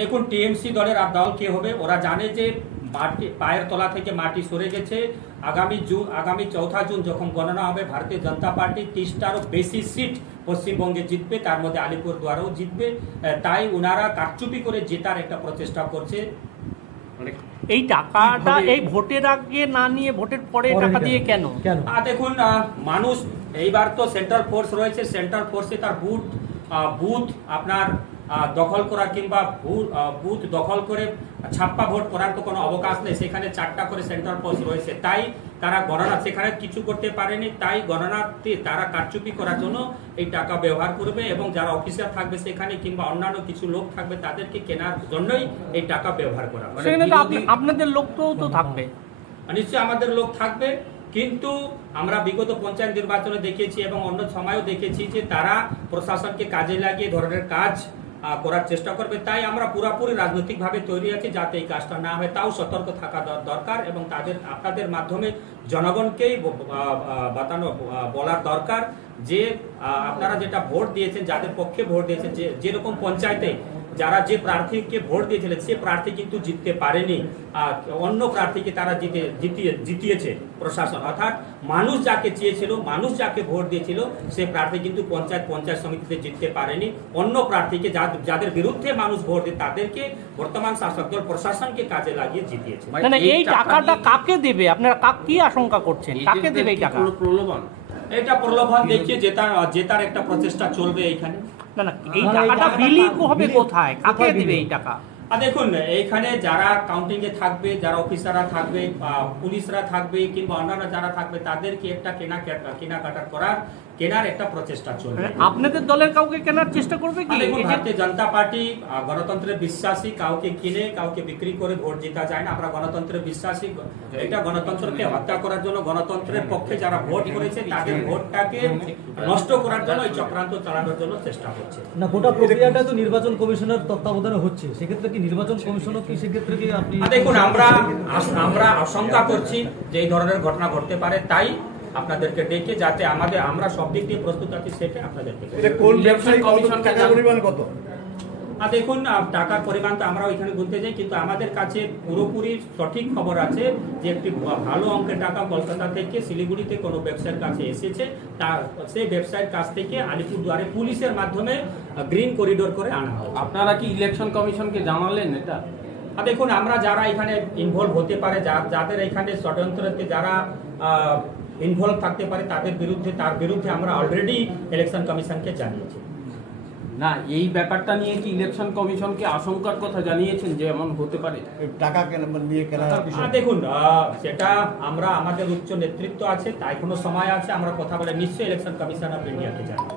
দেখুন, টিএমসি দলের আর দল কে হবে? ওরা জানে যে মাটি পায়ের তলা থেকে মাটি সরে গেছে। আগামী 4 জুন যখন গণনা হবে, ভারতীয় জনতা পার্টি 30টারও বেশি সিট পশ্চিমবঙ্গে জিতবে, তার মধ্যে আলিপুরদুয়ারেও জিতবে। তাই ওনারা কারচুপি করে জেতার একটা প্রচেষ্টা করছে। এই টাকাটা এই ভোটের আগে না নিয়ে ভোটের পরে টাকা দিয়ে কেন? দেখুন, মানুষ এইবার তো সেন্ট্রাল ফোর্স রয়েছে, সেন্ট্রাল ফোর্সে তার বুথ আপনার দখল করা কিংবা বুথ দখল করে ছাপ্পা ভোট করার তো কোনো অবকাশ নেই। সেখানে 4টা করে সেন্ট্রাল ফোর্স রয়েছে, তাই তারা গণনা সেখানে কিছু করতে পারেনি। তাই গণনাতে তারা কারচুপি করার জন্য এই টাকা ব্যবহার করবে, এবং যারা অফিসার থাকবে সেখানে কিংবা অন্যান্য কিছু লোক থাকবে তাদেরকে কেনার জন্যই এই টাকা ব্যবহার করা। আপনাদের লোক তো থাকবে, নিশ্চয়ই আমাদের লোক থাকবে, কিন্তু আমরা বিগত পঞ্চায়েত নির্বাচনে দেখেছি এবং অন্য সময়ও দেখেছি যে তারা প্রশাসনকে কাজে লাগিয়ে ধরনের কাজ করার চেষ্টা করবে। তাই আমরা পুরোপুরি রাজনৈতিকভাবে তৈরি আছি যাতে এই কাজটা না হয়, তাও সতর্ক থাকা দরকার, এবং আপনাদের মাধ্যমে জনগণকেই বলার দরকার যে আপনারা যেটা ভোট দিয়েছেন, যাদের পক্ষে ভোট দিয়েছেন, যেরকম পঞ্চায়েতে যারা যে প্রার্থীকে ভোট দিয়েছিলেন সে প্রার্থী কিন্তু জিততে পারেনি, অন্য প্রার্থীকে তারা জিতিয়েছে প্রশাসন। অর্থাৎ মানুষ যাকে চেয়েছিল, মানুষ যাকে ভোট দিয়েছিল, সে প্রার্থী কিন্তু পঞ্চায়েত সমিতিতে জিততে পারেনি। অন্য প্রার্থীকে যাদের বিরুদ্ধে মানুষ ভোট দেয় তাদেরকে বর্তমান শাসক দল প্রশাসনকে কাজে লাগিয়ে জিতিয়েছে। এই টাকাটা কাকে দেবে? আপনারা কি আশঙ্কা করছেন? কাকে দেবে এই টাকা? এটা প্রলোভন দেখিয়ে জেতার একটা প্রচেষ্টা চলবে এইখানে। না, এই টাকাটা বিলি হবে কোথায়? কাকে দিবে এই টাকা? দেখুন, এইখানে যারা কাউন্টিং এ থাকবে, যারা অফিসাররা থাকবে, পুলিশরা থাকবে কিংবা অন্যান্য যারা থাকবে, তাদেরকে একটা কেনাকাটা কেনার একটা প্রচেষ্টা চলবে। আপনাদের দলের কাউকে কেনার চেষ্টা করবে কি? ভারতীয় জনতা পার্টি গণতন্ত্রের বিশ্বাসী, কাউকে কিনে কাউকে বিক্রি করে ভোট জিতা যায় না। আমরা গণতন্ত্রের বিশ্বাসী। এটা গণতন্ত্রকে হত্যা করার জন্য, গণতন্ত্রের পক্ষে যারা ভোট করেছে তাদের ভোটটাকে নষ্ট করার জন্য এই চক্রান্ত চালানোর জন্য চেষ্টা করছে। না, গোটা প্রক্রিয়াটা তো নির্বাচন কমিশনের তত্ত্বাবধানে হচ্ছে, সেক্ষেত্রে কি নির্বাচন কমিশনও কি সেক্ষেত্রে কি আপনি? দেখুন, আমরা আশঙ্কা করছি যে এই ধরনের ঘটনা ঘটতে পারে, তাই আপনাদেরকে ডেকে যাতে আমরা সব দিক দিয়ে প্রস্তুত আছি সেটা আপনাদেরকে। দেখুন, টাকার পরিমাণ তো আমরা ওইখানে বলতে যাই, কিন্তু আমাদের কাছে পুরোপুরি সঠিক খবর আছে যে একটি ভালো অঙ্কের টাকা কলকাতা থেকে শিলিগুড়িতে কোনো ব্যবসায়ীর কাছে এসেছে। সেই ব্যবসায়ীর কাছ থেকে আলিপুরদুয়ারে পুলিশের মাধ্যমে গ্রিন করিডোর করে আনা হয়। আপনারা কি ইলেকশন কমিশনকে জানালেন এটা? দেখুন, আমরা যারা এখানে ইনভলভ হতে পারে, যাদের এখানে ষড়যন্ত্রতে যারা ইনভলভ থাকতে পারে তার বিরুদ্ধে আমরা অলরেডি ইলেকশন কমিশনকে জানিয়েছি। না, এই ব্যাপারটা নিয়ে কি ইলেকশন কমিশনকে আশঙ্কার কথা জানিয়েছেন যে এমন হতে পারে? টাকা নিয়ে কেনা দেখুন, সেটা আমাদের উচ্চ নেতৃত্ব আছে, তাই কোনো সময় আছে, আমরা কথা বলে নিশ্চয়ই ইলেকশন কমিশন অফ ইন্ডিয়াকে জানাবো।